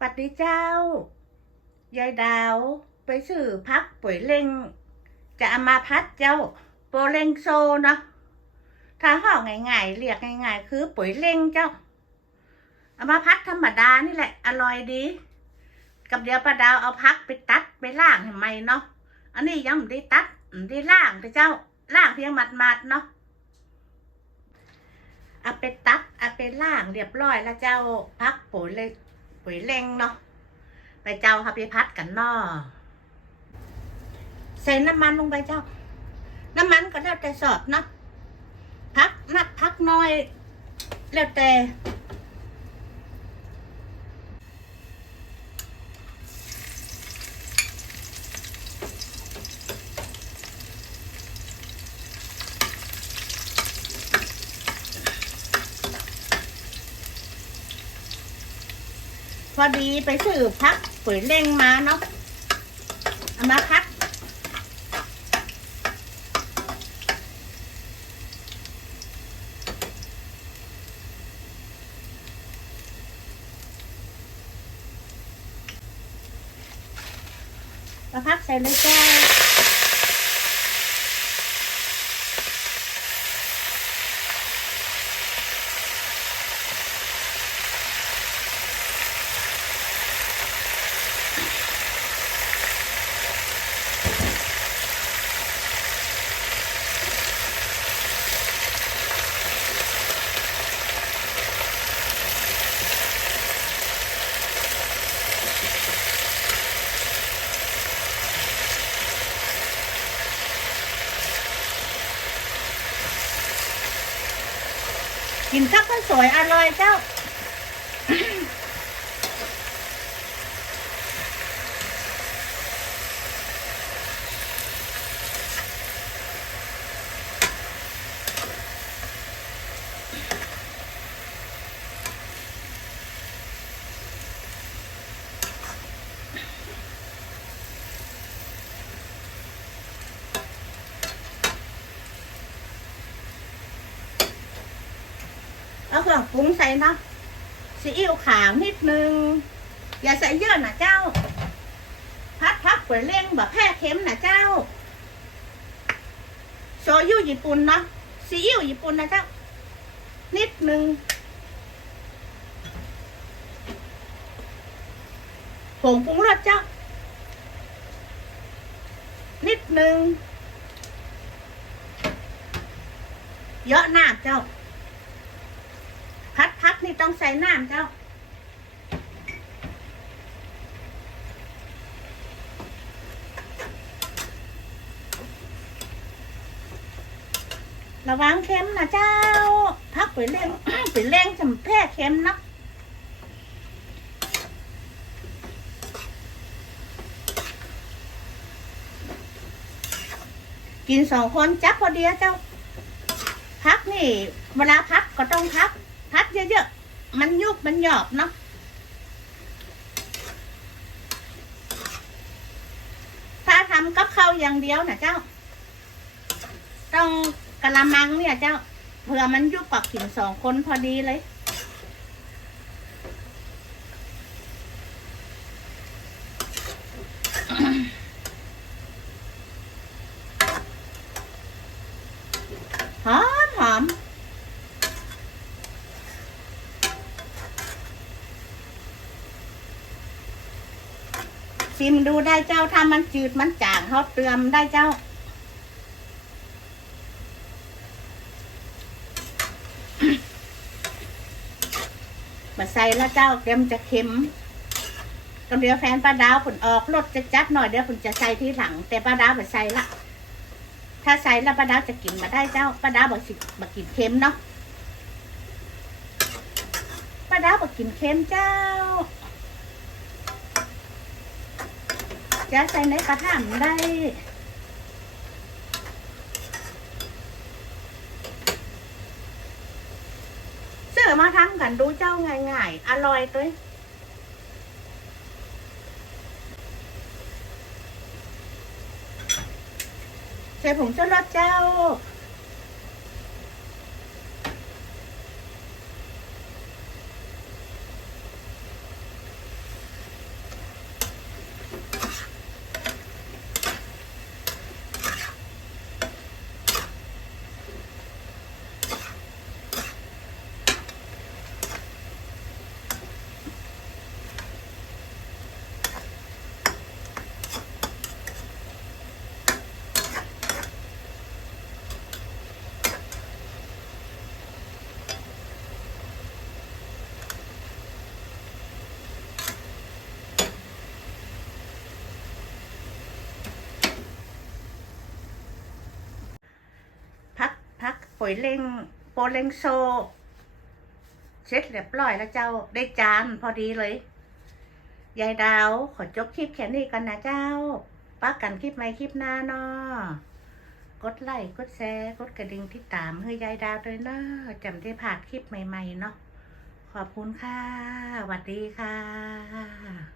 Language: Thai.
ปัดดีเจ้า ยายดาวไปซื้อพักป่วยเล็งจะเอามาพัดเจ้าโปรเลงโซเนาะถ้าห่อง่ายๆเรียกง่ายๆคือป่วยเล็งเจ้าเอามาพัดธรรมดานี่แหละ อร่อยดี กับเดี๋ยวป้าดาวเอาพักไปตัดไปล่างให้ไหมเนาะ อันนี้ยังไม่ได้ตัดไม่ได้ล่างแต่เจ้าล่างเพียงหมัดๆเนาะเอาไปตัดเอาไปล่างเรียบร้อยแล้วเจ้าพักปุ๋ยเลย ปุ๋ยเล็งเนาะไปเจ้าค่ะไปพัดกันเนาะใส่น้ำมันลงไปเจ้า น้ำมันก็แล้วแต่สอดเนาะพักนักพักน้อย แล้วแต่ พอดีไปซื้อพักปุ๋ยเล่งมาเนาะเอามาพักมาพักใส่เลยจ้า กินข้าวข้าวสวยอร่อยเจ้า รื่องปรุงใส่เนาะซีอิ๊วขาวนิดนึง อย่าใส่เยอะนะเจ้า พัดพักก๋วยเล่งแบบแพ้เค็มนะเจ้าโชยุญี่ปุ่นเนาะซีอิ๊วญี่ปุ่นนะเจ้า นิดนึงผงปรุงรสเจ้า นิดนึง เยอะหน้าเจ้า นี่ต้องใส่น้ำเจ้า ระวังเค็มนะเจ้า พักไปเล่งไปเล่งจำแพ้เค็มนะกินสองคนจับพอดีเจ้า พักนี่ เวลาพักก็ต้องพัก เยอะๆ มันยุบมันหยอบเนาะถ้าทำกับข้าวอย่างเดียวนะเจ้า ต้องกะละมังเนี่ยเจ้าเผื่อมันยุบปักขินสองคนพอดีเลย หอมหอม ชิมดูได้เจ้าถ้ามันจืดมันจางเขาเตือมได้เจ้า มาใส่แล้วเจ้าเดี๋ยมจะเค็มก็เดี๋ยวแฟนป้าดาวผลออกรสจะจัดหน่อยเดี๋ยวผลจะใส่ที่หลัง แต่ป้าดาวไม่ใส่ละ ถ้าใส่แล้วป้าดาวจะกินมาได้เจ้าป้าดาวบอกสิบอกกินเค็มเนาะป้าดาวบอกกินเค็มเจ้า จะใส่ในกระถางได้เสือมาทำกันดูเจ้าง่ายๆ อร่อยตัวเองใส่ผงชูรสเจ้า ป่วยเล่งโปเล่งโซ เสร็จเรียบร้อยแล้วเจ้าได้จานพอดีเลย ยายดาวขอจบคลิปแค่นี้กันนะเจ้าปักกันคลิปใหม่คลิปหน้าเนาะกดไลค์กดแชร์กดกระดิ่งที่ตามให้ยายดาวด้วยเนาะจำได้ผ่านคลิปใหม่ ๆ เนาะขอบคุณค่ะสวัสดีค่ะ